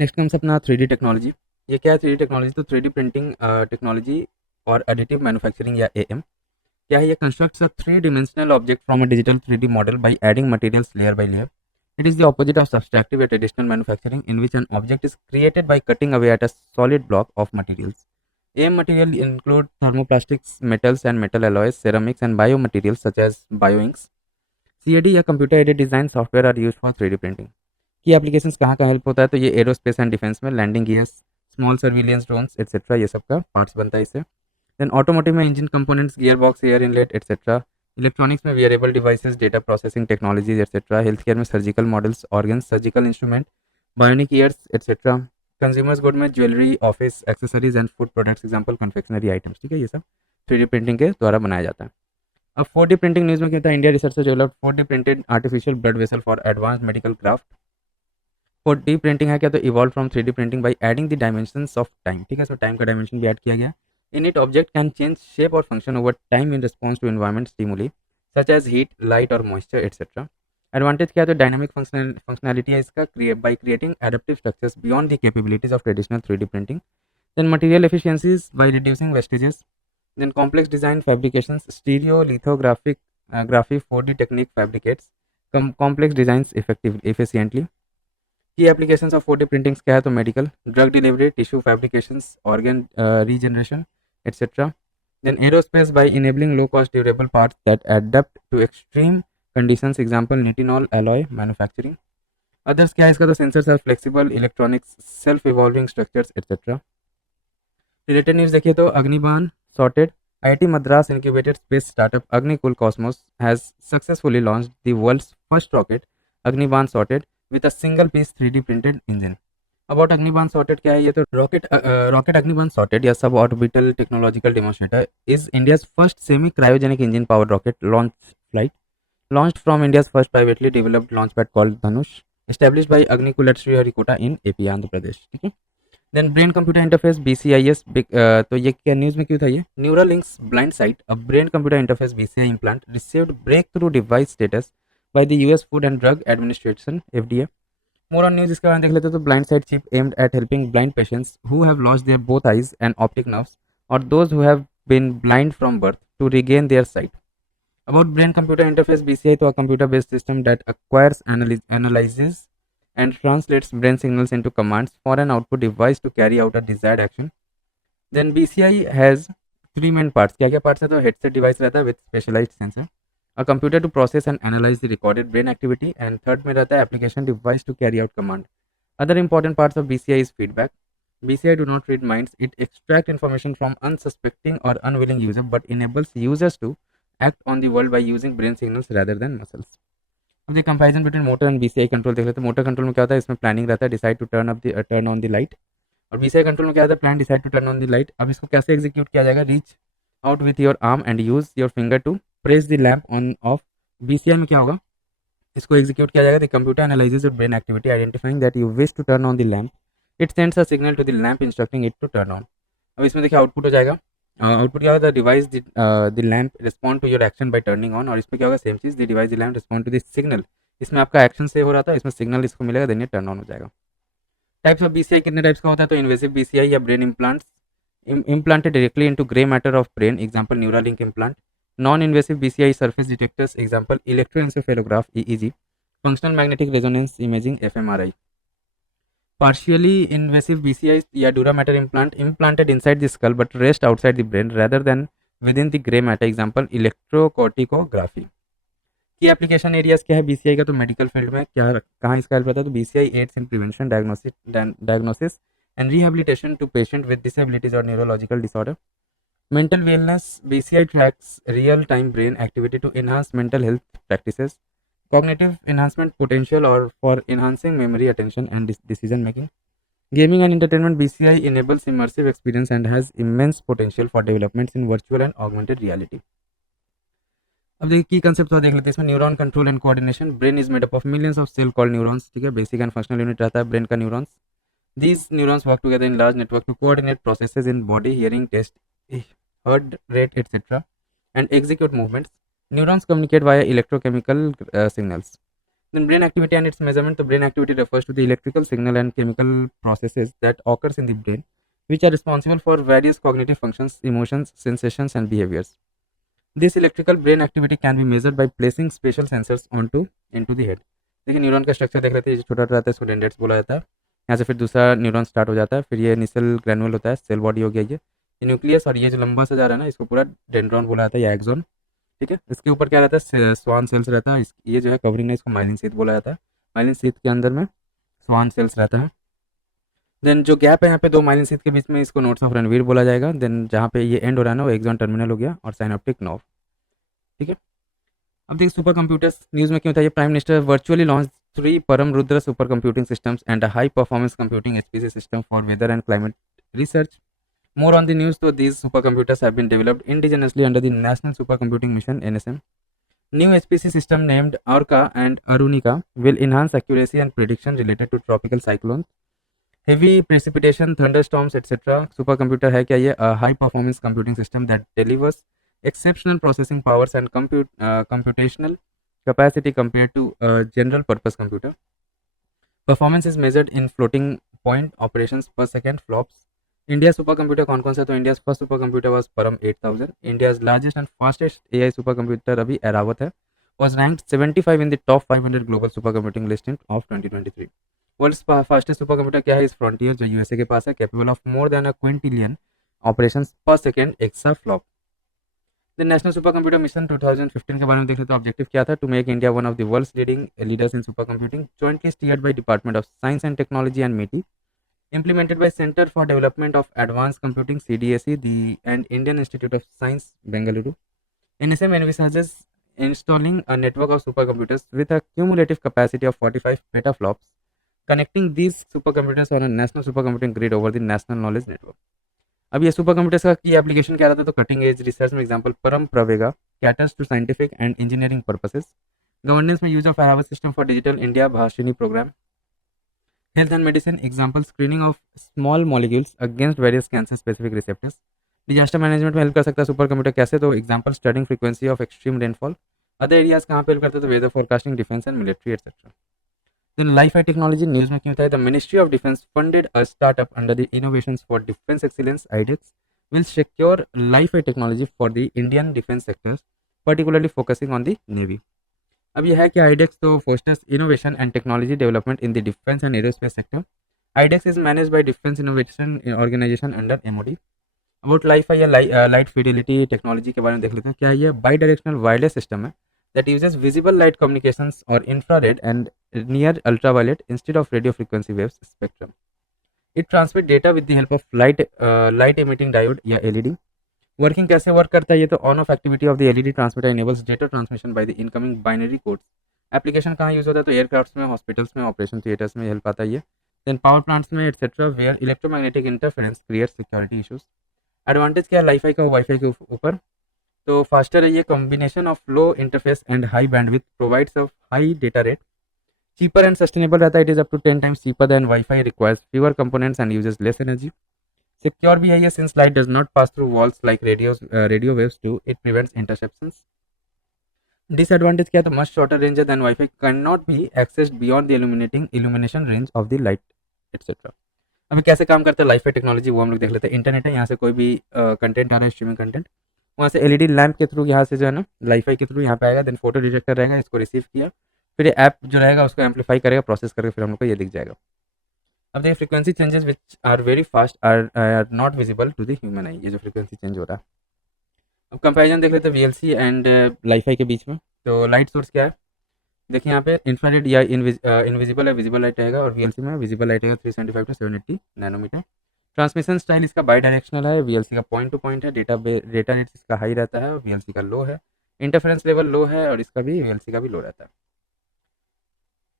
Next comes अपना 3D technology. ये क्या है 3D टेक्नोलॉजी? तो 3D प्रिंटिंग टेक्नोलॉजी और एडिटिव मैन्युफैक्चरिंग या एएम क्या है? ये constructs a three dimensional object from a digital 3D model by adding materials layer by layer. It is the opposite of subtractive or traditional manufacturing, in which an object is created by cutting away at a solid block of materials. AM material include thermoplastics, metals and metal alloys, ceramics, and biomaterials such as bioinks. CAD या computer aided design software are used for 3D printing. Key applications कहाँ कहाँ help होता है? तो ये aerospace and defence में landing gears, small surveillance drones etcetera, ये सब का पार्ट्स बनता है इससे. देन ऑटोमोटिव में engine components, gear box, air inlet etcetera. Electronics में wearable devices, data processing technologies etcetera. Health care में surgical models, organs, surgical instrument, bionic ears etcetera. Consumers good में jewellery, office accessories and food products, example confectionery items. ठीक है, ये सब 3D printing के द्वारा बनाया जाता है. अब 4D प्रिंटिंग न्यूज़ में कहता है India research developed 4D printed artificial blood vessel for advance medical craft. 4D printing है क्या? तो evolve from 3D printing by adding the dimensions of time. ठीक है, सो टाइम का डायमेंशन भी ऐड किया गया. In it object can change shape और function over time in response to environment stimuli such as heat, light और moisture etcetera. Advantage क्या है? तो डायनामिक फंक्शनैलिटी है इसका by creating adaptive structures beyond the capabilities of traditional 3D printing. Then material efficiencies by reducing wastages. Then complex design fabrications, stereo lithographic graphy 4D technique fabricates complex designs efficiently. Key applications of 4D printings क्या है? तो medical, drug delivery, tissue fabrications, organ regeneration etcetera. Then aerospace by enabling low cost durable parts that adapt to extreme conditions, example nitinol alloy manufacturing. Others क्या है इसका? तो sensors are flexible, electronics, self evolving structures etcetera. Related news देखिए तो Agnibaan sorted. IIT Madras incubated space startup Agnikul Cosmos has successfully launched the world's first rocket, Agniban Sorted, with a single piece 3D printed engine. About Agniban Sorted क्या है? ये तो rocket Agniban Sorted या सब orbital technological demonstrator is India's first semi cryogenic engine powered rocket launch flight, launched from India's first privately developed launchpad called Dhanush, established by Agnikul at Sriharikota in AP Andhra Pradesh. ठीक है. Then brain computer interface BCIS. तो ये क्या news में क्यों था? ये Neuralink's Blindsight, a brain computer interface BCI implant received breakthrough device status by the US food and drug administration FDA. More on news इसके बारे में देख लेते हैं. तो Blindsight chip aimed at helping blind patients who have lost their both eyes and optic nerves और those who have been blind from birth to regain their sight. About brain computer interface BCI, तो a computer based system that acquires, analyzes and translates brain signals into commands for an output device to carry out a desired action. Then BCI has three main parts. क्या क्या parts है? तो headset device रहता है with specialized sensor, a computer to process and analyze the recorded brain activity, and third में रहता है application device to carry out command. Other important parts of BCI is feedback. BCI do not read minds. It extracts information from unsuspecting or unwilling user, but enables users to act on the world by using brain signals rather than muscles. अब the comparison between motor and BCI control देख लेते हैं. Motor control में क्या होता है? इसमें planning रहता है, decide to turn on the light. और BCI कंट्रोल में क्या होता है? Plan, decide to turn on the light. अब इसको कैसे एग्जीक्यूट किया जाएगा? Reach out with your arm and use your finger to press the lamp on off. BCI में क्या होगा? इसको एग्जीक्यूट किया जाएगा. The computer analyses your brain activity, identifying that you wish to turn on the lamp. It sends a signal to the lamp instructing it to turn on. अब इसमें देखिए आउटपुट हो जाएगा. आउटपुट क्या होता है? Device the lamp respond to your action by turning on. और इसमें क्या होगा? सेम चीज़, the device the lamp respond to the signal. इसमें आपका एक्शन से हो रहा था, इसमें सिग्नल इसको मिलेगा, देन ये टर्न ऑन हो जाएगा. टाइप्स ऑफ BCI कितने टाइप्स का होता है? तो इन्वेसिव BCI या brain implants implanted directly into gray matter of brain, example Neuralink implant. Non-invasive BCI surface detectors, example electroencephalograph EEG, functional magnetic resonance imaging fMRI. Partially invasive BCI या dura matter implant implanted inside the skull but rest outside the brain rather than within the gray matter, example electrocorticography. की application areas क्या है BCI का? तो medical field में क्या कहाँ इसका हेल्प रहता है? तो BCI aids in prevention, diagnosis and rehabilitation to patient with disabilities or neurological disorder. Mental wellness, BCI tracks real-time brain activity to enhance mental health practices. Cognitive enhancement potential or for enhancing memory, attention and decision making. Gaming and entertainment, BCI enables immersive experience and has immense potential for developments in virtual and augmented reality. अब देखिए की कंसेप्ट तो देख लेते हैं इसमें. Neuron control and coordination. Brain is made up of millions of cell called neurons. ठीक है, बेसिक एंड फंक्शनल यूनिट रहता है ब्रेन का neurons. These neurons work together in large network to coordinate processes in body, hearing, taste, heart rate, etc. and execute movements. Neurons communicate via electrochemical signals. Then brain activity and its measurement. The brain activity refers to the electrical signal and chemical processes that occurs in the brain, which are responsible for various cognitive functions, emotions, sensations, and behaviors. This electrical brain activity can be measured by placing special sensors onto into the head. देखिए न्यूरॉन का स्ट्रक्चर देख लेते हैं, छोटा रहता है इसको डेंड्राइट्स बोला जाता है। यहाँ से फिर दूसरा न्यूरॉन स्टार्ट हो जाता है, फिर ये इनिशियल ग्रैनुअल होता है, सेल बॉडी हो गया ये न्यूक्लियस, और ये जो लंबा सा जा रहा है ना इसको पूरा डेंड्रॉन बोला जाता है या एक्सॉन। ठीक है, इसके ऊपर क्या रहता है, स्वान सेल्स रहता है, ये जो है कवरिंग है इसको माइलिन शीथ बोला जाता है। माइलिन शीथ के अंदर में स्वान सेल्स रहता है। देन जो गैप है यहाँ पे दो माइलिन शीथ के बीच में, इसको नोड्स ऑफ रणवीर बोला जाएगा। देन जहाँ पे ये एंड हो रहा है ना वो एक्सॉन टर्मिनल हो गया और साइनेप्टिक नर्व। ठीक है, अब देखिए सुपर कंप्यूटर्स न्यूज़ में क्यों था, ये प्राइम मिनिस्टर वर्चुअली लॉन्च 3 परम Rudra super computing systems and a high performance computing HPC system for weather and climate research. More on the news, so these supercomputers have been developed indigenously under the National Supercomputing Mission (NSM). New HPC system named Orca and Arunika will enhance accuracy and prediction related to tropical cyclones, heavy precipitation, thunderstorms, etc. Supercomputer है क्या ये? A high performance computing system that delivers exceptional processing powers and computational capacity compared to a general purpose computer. Performance is measured in floating point operations per second flops. India super computer कौन कौन सा? तो India first super computer was परम 8000. India's largest and fastest AI super computer अभी एरावत है, was ranked 75 in the top 500 global supercomputing list of 2023. World's fastest super computer क्या है? Is Frontier जो यूएसए के पास है, capable of more than a quintillion operations per second exa flop. The national super computer mission 2015 के बारे में देखें तो ऑब्जेक्टिव क्या था? To make India one of the world's leading leaders in super computing, jointly steered by department of science and technology and MIT, implemented by Center for Development of Advanced Computing CDSE and Indian Institute of Science Bengaluru. NSM envisages installing a network of supercomputers with a cumulative capacity of 45 petaflops, connecting these supercomputers on a national supercomputing grid over the National Knowledge Network. अब ये super computers का की एप्लीकेशन क्या रहता है? तो cutting edge research में example Param Pravega caters to scientific and engineering purposes, governance में use of Airawat system for digital India Bhashini programme, health and medicine example screening of small molecules against various cancer specific receptors. Disaster management में help कर सकता है super computer कैसे? तो example studying frequency of extreme rainfall. Other areas कहाँ पे help करते हैं? तो weather forecasting, defence and military etcetera. Then Li-Fi technology news में क्यों था? The Ministry of Defense funded a startup under the Innovations for Defense Excellence (IDEX) will secure Li-Fi technology for the Indian defense sectors, particularly focusing on the Navy. अब यह है कि IDEX तो fosters innovation and technology development in the defense and aerospace sector. IDEX is managed by Defense Innovation Organization under MOD. About Li-Fi या light fidelity technology के बारे में देख लेते हैं। क्या ये bidirectional wireless system है that uses visible light communications or infrared and near ultraviolet instead of radio frequency waves spectrum. It transmits data with the help of light emitting diode या LED. वर्किंग कैसे वर्क करता है ये? तो on off activity of the LED transmitter enables data transmission by the incoming binary codes. Application कहाँ यूज होता है? तो एयरक्राफ्ट्स में, हॉस्पिटल्स में, ऑपरेशन थिएटर्स में हेल्प आता है ये। देन पावर प्लांट्स में etcetera where electromagnetic interference create security issues. Advantage क्या है Li-Fi का वाईफाई के ऊपर? तो फास्टर है ये, combination of low interface and high bandwidth provides of high data rate, cheaper and sustainable रहता है, it is up to 10 times cheaper than wifi, requires fewer components and uses less energy. Secure भी है ये, since light does not pass through walls like radio waves do, it prevents interceptions. Disadvantage क्या है? तो much shorter range than wifi, can not be accessed beyond the illumination range of the light etcetera. अभी कैसे काम करता है Li-Fi technology वो हम लोग देख लेते हैं। इंटरनेट है, यहाँ से कोई भी कंटेंट आ रहा है, स्ट्रीमिंग कंटेंट, वहाँ से LED लैंप के थ्रू यहाँ से जो है ना Li-Fi के थ्रू यहाँ पे आएगा। देन फोटो डिटेक्टर रहेगा, इसको रिसीव किया, फिर ये ऐप जो रहेगा उसको एम्पलीफाई करेगा, प्रोसेस करके फिर हम लोग को ये दिख जाएगा। अब देखिए frequency changes which are very fast are not visible to the human eye, ये जो फ्रीक्वेंसी चेंज हो रहा है। अब कंपैरिजन देख लेते हैं VLC एंड Li-Fi के बीच में। तो लाइट सोर्स क्या है? देखिए यहाँ पे इंफ्रारेड या इनविजिबल है, विजिबल लाइट रहेगा, और VLC में विजिबल लाइट रहेगा 375 to 780 नैनोमीटर। ट्रांसमिशन स्टाइल इसका बाई डायरेक्शनल है, VLC का पॉइंट टू पॉइंट है, डेटा रेट इसका हाई रहता है और VLC का लो है, इंटरफेरेंस लेवल लो है और इसका भी VLC का भी लो रहता है।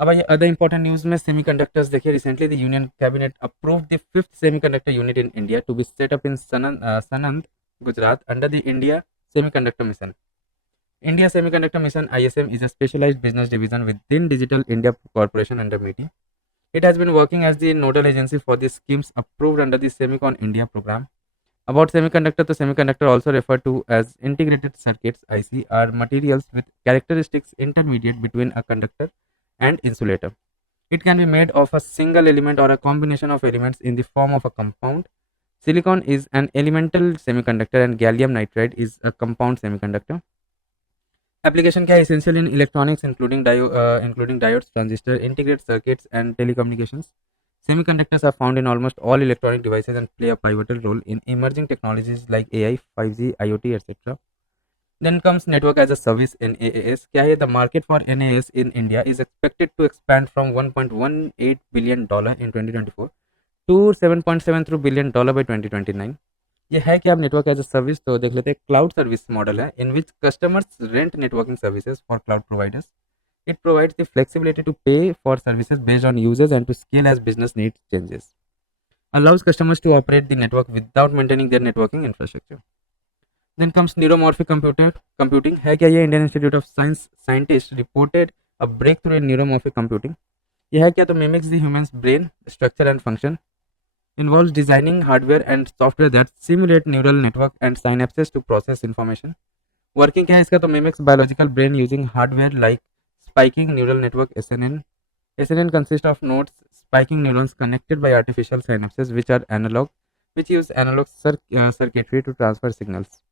अब आइए अदर इंपॉर्टेंट न्यूज़ में सेमीकंडक्टर्स देखिए। Recently the union cabinet approved the 5th semiconductor unit in India to be set up in Sanand, Gujarat under the India Semiconductor Mission. India Semiconductor Mission ISM is a specialized business division within Digital India Corporation under MITI. It has been working as the nodal agency for the schemes approved under the Semicon India program. About semiconductor, the semiconductor also referred to as integrated circuits IC are materials with characteristics intermediate between a conductor and insulator. It can be made of a single element or a combination of elements in the form of a compound. Silicon is an elemental semiconductor and gallium nitride is a compound semiconductor. Application क्या है essential in electronics including diodes, transistor, integrated circuits and telecommunications. Semiconductors are found in almost all electronic devices and play a pivotal role in emerging technologies like AI, 5G, IoT, etc. Then comes network as a service NAAS. क्या है? The market for NAS in India is expected to expand from $1.18 billion in 2024 to $7.73 billion by 2029. ये है क्या? अब network as a service तो देख लेते हैं. क्लाउड सर्विस मॉडल है in which customers rent networking services for cloud providers. It provides the flexibility to pay for services based on users and to scale as business needs changes. Allows customers to operate the network without maintaining their networking infrastructure. Then comes neuromorphic computing. है क्या? ये Indian Institute of Science scientist reported a breakthrough in neuromorphic computing. यह है क्या? तो mimics the human brain structure and function. Involves designing hardware and software that simulate neural network and synapses to process information. Working क्या है इसका? तो mimics biological brain using hardware like spiking neural network SNN. SNN consists of nodes spiking neurons connected by artificial synapses which are analog, which use analog circuitry to transfer signals.